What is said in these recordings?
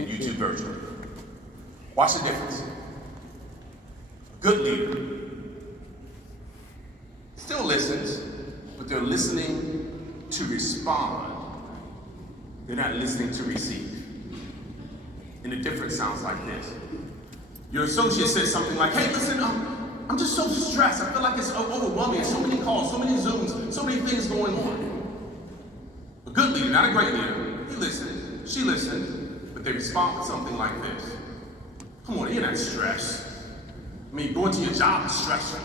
and YouTube version. Watch the difference. Good leader still listens, but they're listening to respond. They're not listening to receive. And the difference sounds like this. Your associate says something like, hey, listen, I'm just so stressed. I feel like it's overwhelming. So many calls, so many Zooms, so many things going on. A good leader, not a great leader, he listened, she listened, but they respond with something like this. Come on, you're not stressed. I mean, going to your job is stressful.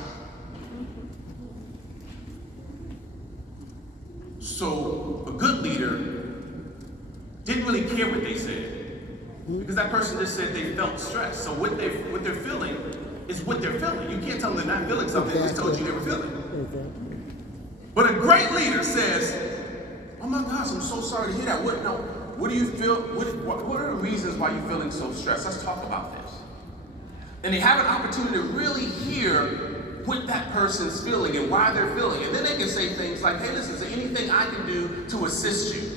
So a good leader didn't really care what they said, because that person just said they felt stressed. So what they're feeling is what they're feeling. You can't tell them they're not feeling something. They just told you they were feeling. But a great leader says, oh my gosh, I'm so sorry to hear that. What do you feel? What are the reasons why you're feeling so stressed? Let's talk about this. And they have an opportunity to really hear what that person's feeling and why they're feeling. And then they can say things like, hey, listen, is there anything I can do to assist you?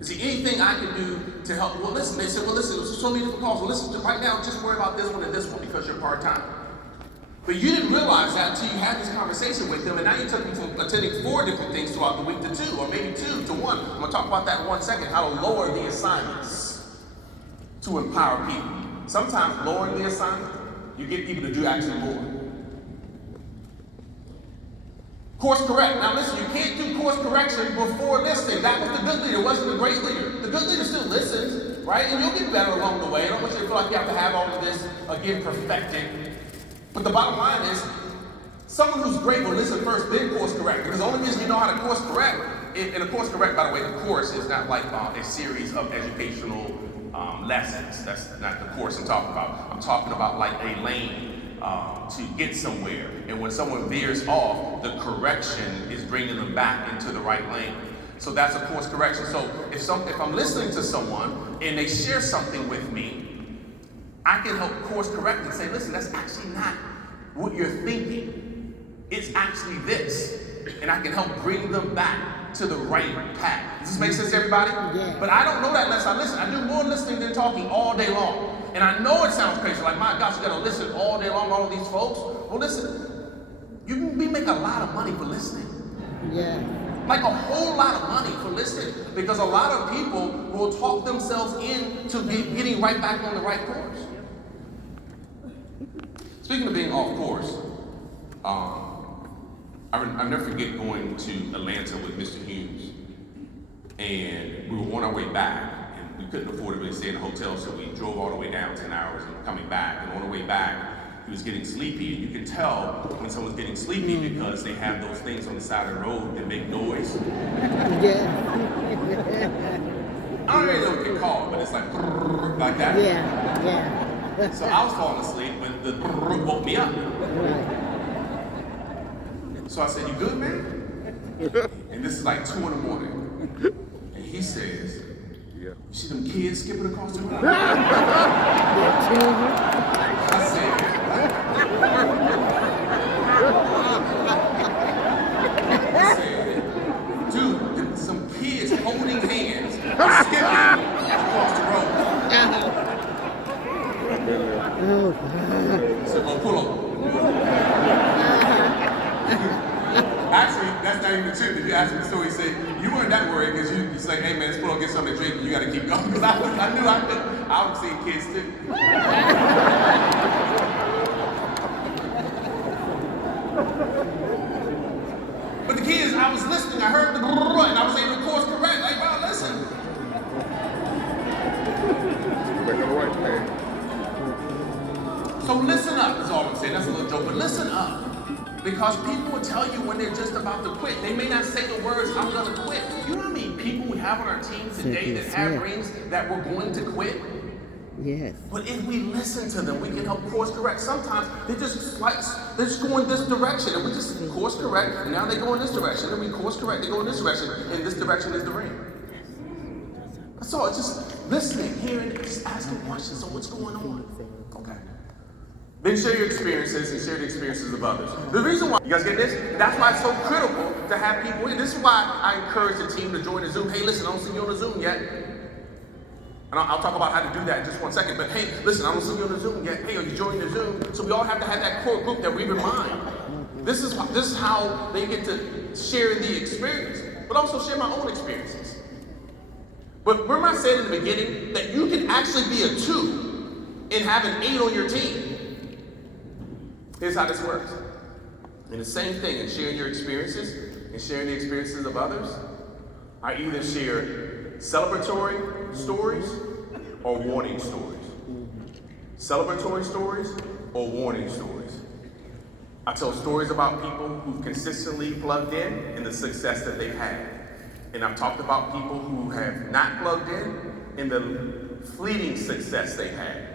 Is there anything I can do to help? Well, listen, they said, well, listen, there's so many different calls. Well, listen, right now, just worry about this one and this one because you're part-time. But you didn't realize that until you had this conversation with them, and now you took them from attending 4 different things throughout the week to 2, or maybe 2 to 1. I'm going to talk about that in 1 second, how to lower the assignments to empower people. Sometimes lowering the assignment, you get people to do actually more. Course correct. Now listen, you can't do course correction before listening. That was the good leader, wasn't the great leader. The good leader still listens, right? And you'll get better along the way. I don't want you to feel like you have to have all of this again perfected. But the bottom line is, someone who's great will listen first, then course correct. Because the only reason you know how to course correct, and a course correct, by the way, the course is not like a series of educational lessons. That's not the course I'm talking about. I'm talking about like a lane to get somewhere. And when someone veers off, the correction is bringing them back into the right lane. So that's a course correction. So if I'm listening to someone and they share something with me, I can help course correct and say, listen, that's actually not what you're thinking. It's actually this. And I can help bring them back to the right path. Does this make sense, everybody? Yeah. But I don't know that unless I listen. I do more listening than talking all day long. And I know it sounds crazy, like, my gosh, you gotta listen all day long to all of these folks. Well, listen, we make a lot of money for listening. Yeah. Like a whole lot of money for listening, because a lot of people will talk themselves into getting right back on the right course. Speaking of being off course, I'll never forget going to Atlanta with Mr. Hughes, and we were on our way back, and we couldn't afford to really stay in a hotel, so we drove all the way down 10 hours and coming back, and on the way back, he was getting sleepy, and you can tell when someone's getting sleepy because they have those things on the side of the road that make noise. Yeah. I don't really know what they call it, but it's like that. Yeah. Yeah. So I was falling asleep when the woke me up. Right. So I said, you good, man? And this is like 2 in the morning. And he says, you see them kids skipping across the road? I said, dude, some kids holding hands, skipping across the road. So, pull over. Actually, that's not even true. If you ask him the story, he said, you weren't that worried because you say, hey man, let's pull over, get something to drink, and you gotta keep going. Because I knew I was seeing kids too. But the kids, I was listening, I heard the and I was able to course correct. Like, wow, listen. So listen up, is all I'm saying. That's a little joke, but listen up. Because people will tell you when they're just about to quit. They may not say the words, I'm gonna quit. You know how many people we have on our team today that have dreams that we're going to quit? Yes. But if we listen to them, we can help course correct. Sometimes they're just go in this direction, and we just course correct, and now they go in this direction, and we course correct, they go in this direction, and this direction is the ring. That's all, it's just listening, hearing, just asking questions, so what's going on? Okay. Then share your experiences and share the experiences of others. The reason why, you guys get this? That's why it's so critical to have people in. This is why I encourage the team to join the Zoom. Hey, listen, I don't see you on the Zoom yet. And I'll talk about how to do that in just 1 second. But hey, listen, I don't see you on the Zoom yet. Hey, are you joining the Zoom? So we all have to have that core group that we remind. This is how they get to share in the experience, but also share my own experiences. But remember I said in the beginning that you can actually be a 2 and have an 8 on your team. Here's how this works. And the same thing in sharing your experiences and sharing the experiences of others. I either share celebratory stories or warning stories. Celebratory stories or warning stories. I tell stories about people who've consistently plugged in and the success that they've had. And I've talked about people who have not plugged in and the fleeting success they had.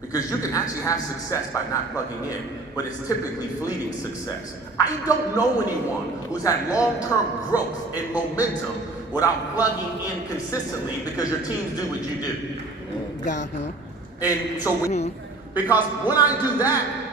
Because you can actually have success by not plugging in, but it's typically fleeting success. I don't know anyone who's had long-term growth and momentum without plugging in consistently, because your teams do what you do. Uh-huh. And so because when I do that,